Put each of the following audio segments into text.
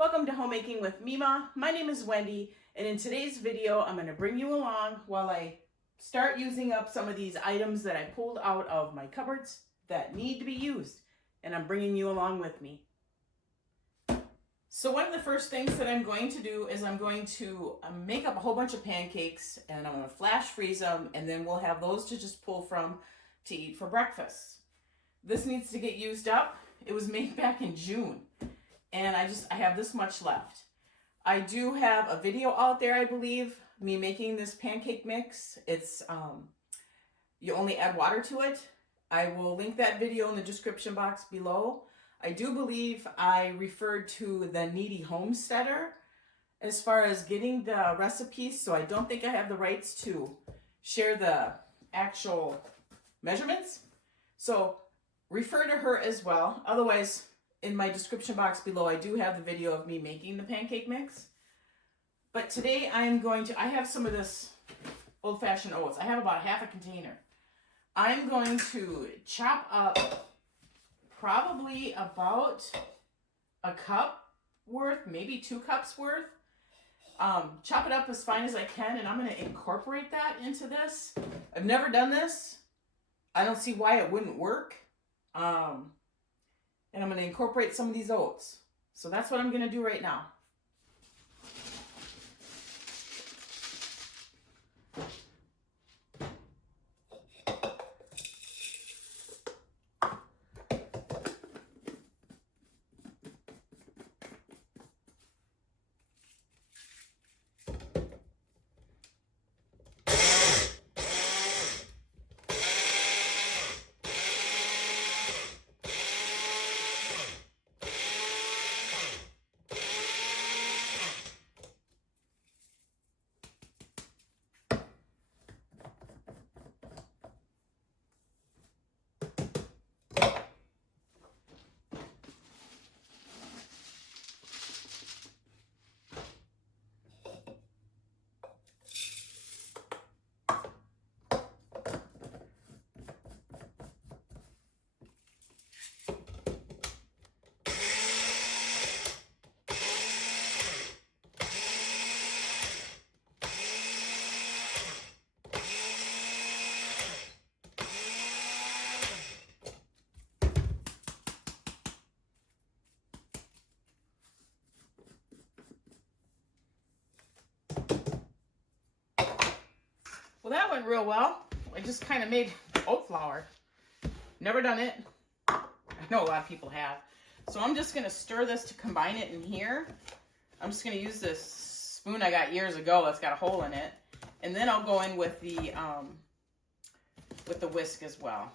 Welcome to Homemaking with Mima. My name is Wendy, and in today's video, I'm going to bring you along while I start using up some of these items that I pulled out of my cupboards that need to be used, and I'm bringing you along with me. So one of the first things that I'm going to do is I'm going to make up a whole bunch of pancakes, and I'm going to flash freeze them, and then we'll have those to just pull from to eat for breakfast. This needs to get used up. It was made back in June. And I have this much left. I do have a video out there, I believe, me making this pancake mix. It's, you only add water to it. I will link that video in the description box below. I do believe I referred to the Needy Homesteader as far as getting the recipes, so I don't think I have the rights to share the actual measurements. So refer to her as well. Otherwise, in my description box below, I do have the video of me making the pancake mix. But today I have some of this old-fashioned oats. I have about half a container. I'm going to chop up probably about a cup worth, maybe 2 cups worth. Chop it up as fine as I can, and I'm going to incorporate that into this. I've never done this. I don't see why it wouldn't work. And I'm going to incorporate some of these oats. So that's what I'm going to do right now. Well, that went real well. I just kind of made oat flour. Never done it. I know a lot of people have. So I'm just going to stir this to combine it in here. I'm just going to use this spoon I got years ago that's got a hole in it. And then I'll go in with the whisk as well.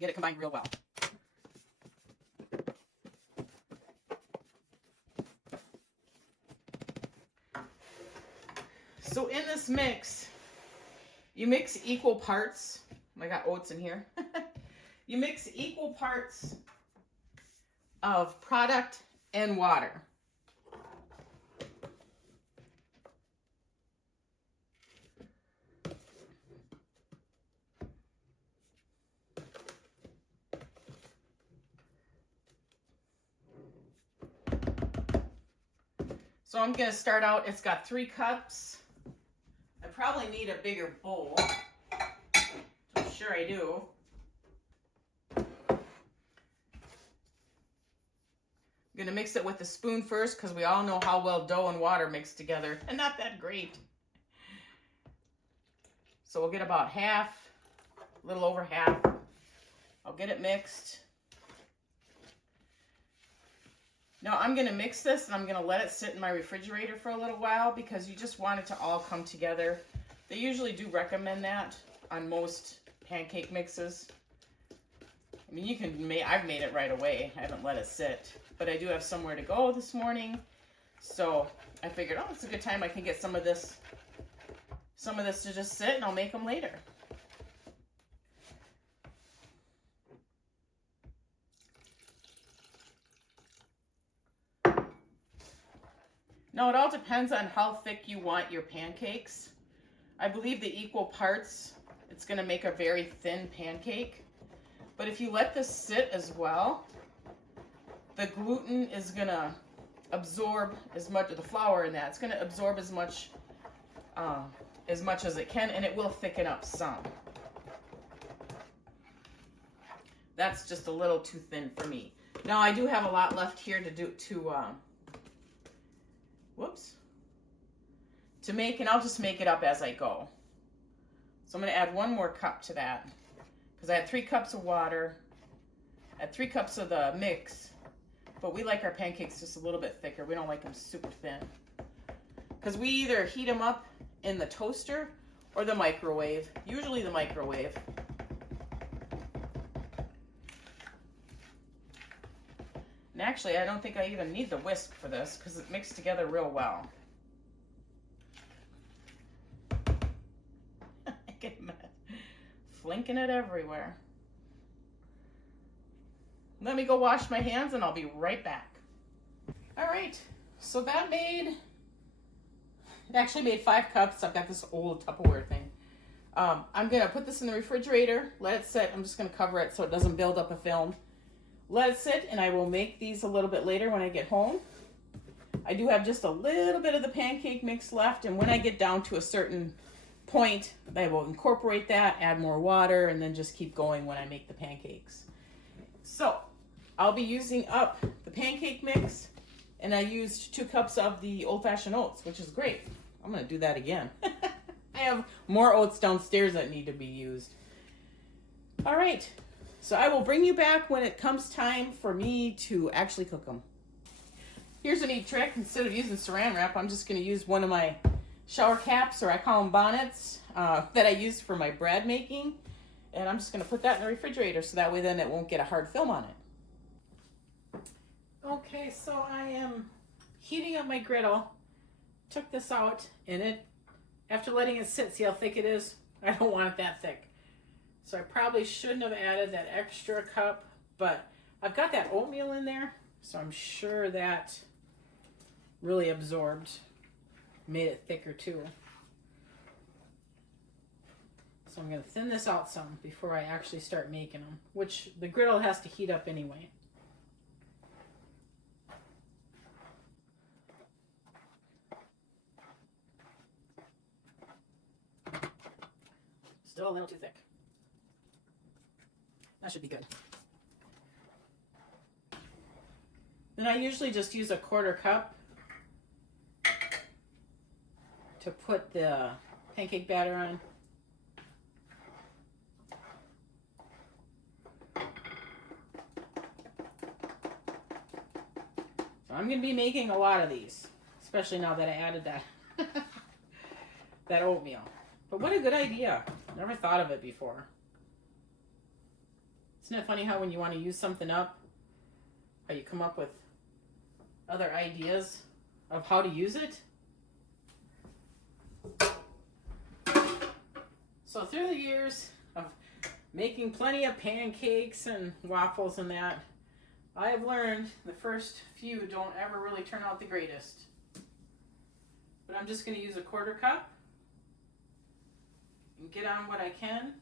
Get it combined real well. So in this mix, you mix equal parts. I got oats in here. You mix equal parts of product and water. So I'm going to start out, it's got 3 cups. I probably need a bigger bowl. I'm sure I do. I'm going to mix it with the spoon first because we all know how well dough and water mix together. And not that great. So we'll get about half, a little over half. I'll get it mixed. Now I'm going to mix this and I'm going to let it sit in my refrigerator for a little while because you just want it to all come together. They usually do recommend that on most pancake mixes. I mean, I've made it right away. I haven't let it sit, but I do have somewhere to go this morning. So I figured, oh, it's a good time I can get some of this to just sit and I'll make them later. Now it all depends on how thick you want your pancakes. I believe the equal parts, it's going to make a very thin pancake. But if you let this sit as well, the gluten is gonna absorb as much of the flour in that. It's gonna absorb as much as it can, and it will thicken up some. That's just a little too thin for me. Now I do have a lot left here to make, and I'll just make it up as I go. So I'm gonna add 1 more cup to that, because I had 3 cups of water, I had 3 cups of the mix, but we like our pancakes just a little bit thicker. We don't like them super thin, because we either heat them up in the toaster or the microwave, usually the microwave. And actually, I don't think I even need the whisk for this, because it mixed together real well. Get flinking it everywhere. Let me go wash my hands and I'll be right back. All right, so that it actually made 5 cups. I've got this old Tupperware thing. I'm gonna put this in the refrigerator, let it sit. I'm just gonna cover it so it doesn't build up a film. Let it sit, and I will make these a little bit later when I get home. I do have just a little bit of the pancake mix left, and when I get down to a certain point, I will incorporate that, add more water, and then just keep going when I make the pancakes. So I'll be using up the pancake mix, and I used 2 cups of the old-fashioned oats, which is great. I'm gonna do that again. I have more oats downstairs that need to be used. All right, so I will bring you back when it comes time for me to actually cook them. Here's a neat trick. Instead of using saran wrap, I'm just gonna use one of my shower caps, or I call them bonnets, that I use for my bread making. And I'm just gonna put that in the refrigerator so that way then it won't get a hard film on it. Okay, so I am heating up my griddle. Took this out, and after letting it sit, see how thick it is? I don't want it that thick. So I probably shouldn't have added that extra cup, but I've got that oatmeal in there, so I'm sure that really absorbed, made it thicker too. So I'm going to thin this out some before I actually start making them, which the griddle has to heat up anyway. Still a little too thick. That should be good. Then I usually just use a 1/4 cup to put the pancake batter on. So I'm going to be making a lot of these, especially now that I added that that oatmeal. But what a good idea. Never thought of it before. Isn't it funny how when you want to use something up, how you come up with other ideas of how to use it? So through the years of making plenty of pancakes and waffles and that, I have learned the first few don't ever really turn out the greatest. But I'm just going to use a 1/4 cup and get on what I can.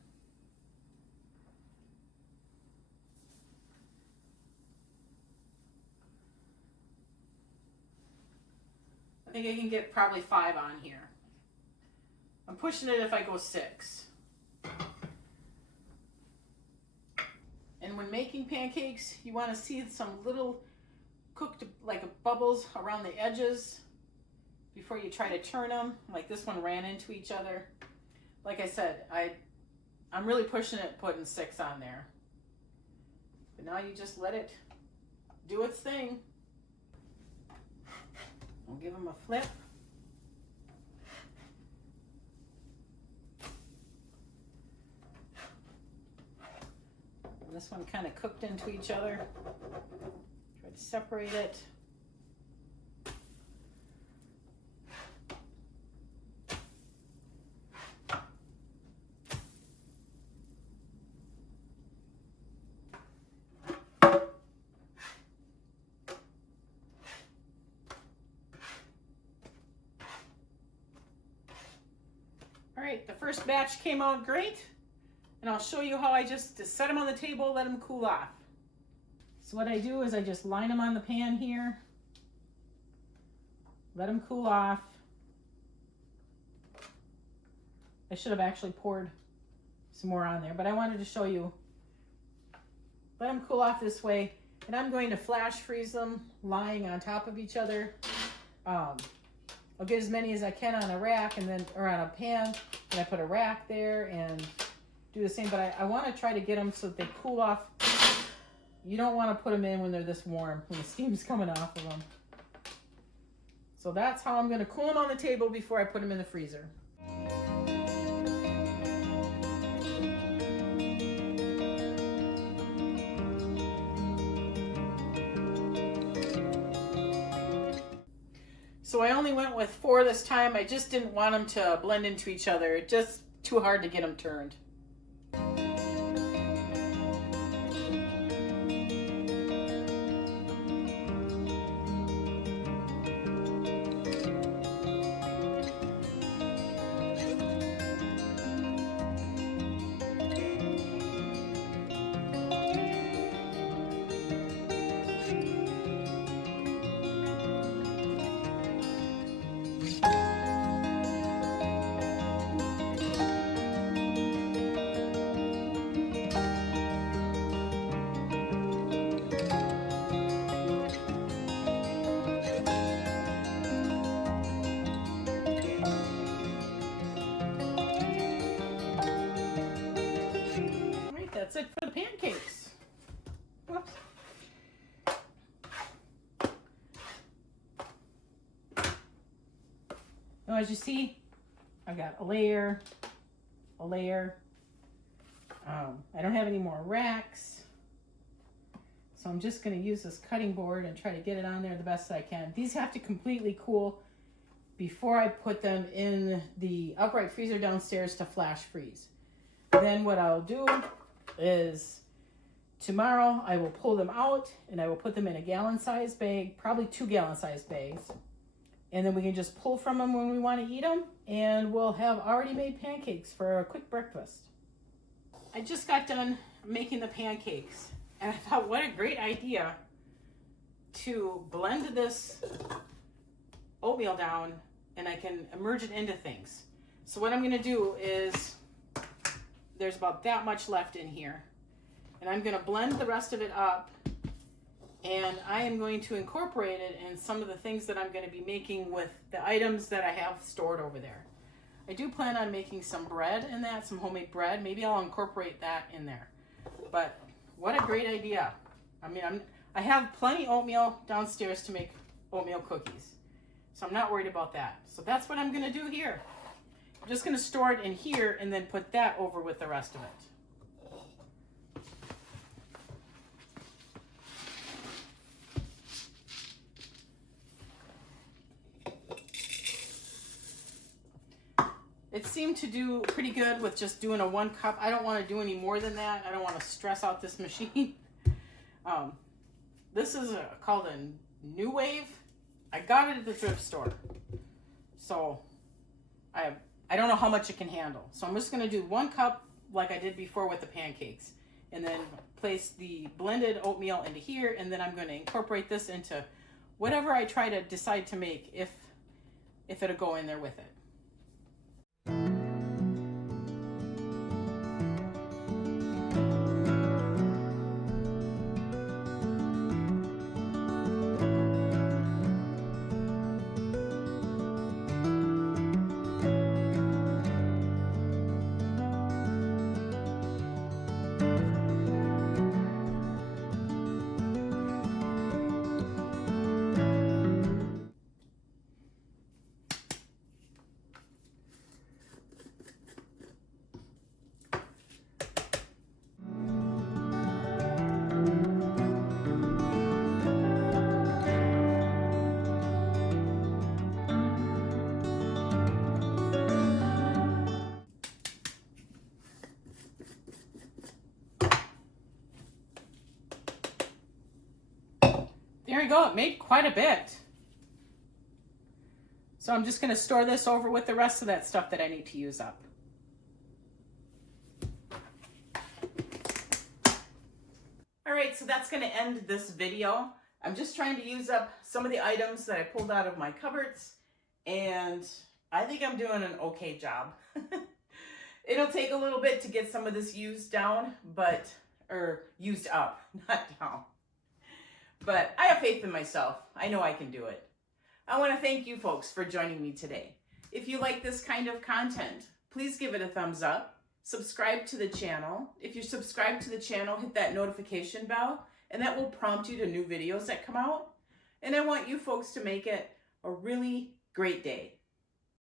I think I can get probably 5 on here. I'm pushing it if I go 6. And when making pancakes, you want to see some little cooked like bubbles around the edges before you try to turn them. Like this one ran into each other. Like I said, I'm really pushing it, putting 6 on there. But now you just let it do its thing. I'll give them a flip. And this one kind of cooked into each other. Try to separate it. All right, the first batch came out great. And I'll show you how I just set them on the table, let them cool off. So what I do is I just line them on the pan here, let them cool off. I should have actually poured some more on there, but I wanted to show you. Let them cool off this way, and I'm going to flash freeze them lying on top of each other. I'll get as many as I can on a rack and then, or on a pan, and I put a rack there and do the same, but I want to try to get them so that they cool off. You don't want to put them in when they're this warm, when the steam's coming off of them. So that's how I'm going to cool them on the table before I put them in the freezer. So I only went with 4 this time. I just didn't want them to blend into each other. Just too hard to get them turned. That's it for the pancakes. Whoops. Now, as you see, I got a layer. I don't have any more racks, so I'm just going to use this cutting board and try to get it on there the best I can. These have to completely cool before I put them in the upright freezer downstairs to flash freeze. Then what I'll do is tomorrow I will pull them out and I will put them in a gallon-sized bag, probably 2 gallon-sized bags, and then we can just pull from them when we want to eat them, and we'll have already made pancakes for a quick breakfast. I just got done making the pancakes, and I thought, what a great idea to blend this oatmeal down and I can merge it into things. So what I'm going to do is, there's about that much left in here, and I'm going to blend the rest of it up, and I am going to incorporate it in some of the things that I'm going to be making with the items that I have stored over there. I do plan on making some bread in that, some homemade bread. Maybe I'll incorporate that in there. But what a great idea. I mean, I have plenty of oatmeal downstairs to make oatmeal cookies, so I'm not worried about that. So that's what I'm going to do here. I'm just going to store it in here and then put that over with the rest of it. It seemed to do pretty good with just doing a 1 cup. I don't want to do any more than that. I don't want to stress out this machine. This is called a New Wave. I got it at the thrift store. So I don't know how much it can handle. So I'm just going to do 1 cup like I did before with the pancakes. And then place the blended oatmeal into here. And then I'm going to incorporate this into whatever I try to decide to make, if it'll go in there with it. There you go, it made quite a bit. So I'm just going to store this over with the rest of that stuff that I need to use up. so that's going to end this video. I'm just trying to use up some of the items that I pulled out of my cupboards, and I think I'm doing an okay job. It'll take a little bit to get some of this used down, or used up, not down. But I have faith in myself. I know I can do it. I want to thank you folks for joining me today. If you like this kind of content, please give it a thumbs up. Subscribe to the channel. If you're subscribed to the channel, hit that notification bell, and that will prompt you to new videos that come out. And I want you folks to make it a really great day.